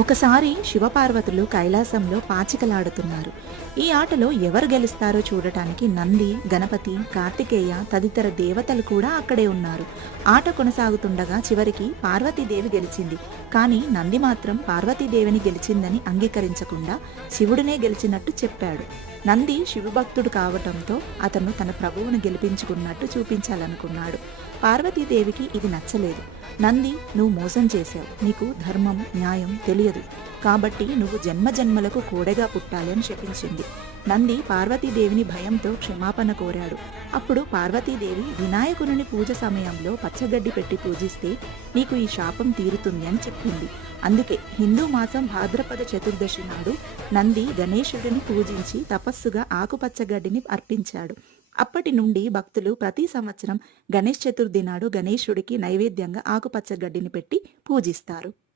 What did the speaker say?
ఒకసారి శివపార్వతులు కైలాసంలో పాచికలాడుతున్నారు. ఈ ఆటలో ఎవరు గెలుస్తారో చూడటానికి నంది గణపతి కార్తికేయ తదితర దేవతలు కూడా అక్కడే ఉన్నారు. ఆట కొనసాగుతుండగా చివరికి పార్వతీదేవి గెలిచింది. కానీ నంది మాత్రం పార్వతీదేవిని గెలిచిందని అంగీకరించకుండా శివుడినే గెలిచినట్టు చెప్పాడు. నంది శివభక్తుడు కావటంతో అతను తన ప్రభువును గెలిపించుకున్నట్టు చూపించాలనుకున్నాడు. పార్వతీదేవికి ఇది నచ్చలేదు. నంది నువ్వు మోసం చేశావు. నీకు ధర్మం న్యాయం తెలియదు. కాబట్టి నువ్వు జన్మ జన్మలకు కోడెగా పుట్టాలి అని శపించింది. నంది పార్వతీదేవిని భయంతో క్షమాపణ కోరాడు. అప్పుడు పార్వతీదేవి వినాయకుని పూజ సమయంలో పచ్చగడ్డి పెట్టి పూజిస్తే నీకు ఈ శాపం తీరుతుంది అని చెప్పింది. అందుకే హిందూ మాసం భాద్రపద చతుర్దశి నాడు నంది గణేశుడిని పూజించి తపస్సుగా ఆకుపచ్చగడ్డిని అర్పించాడు. అప్పటి నుండి భక్తులు ప్రతి సంవత్సరం గణేష్ చతుర్థి నాడు గణేశుడికి నైవేద్యంగా ఆకుపచ్చ గడ్డిని పెట్టి పూజిస్తారు.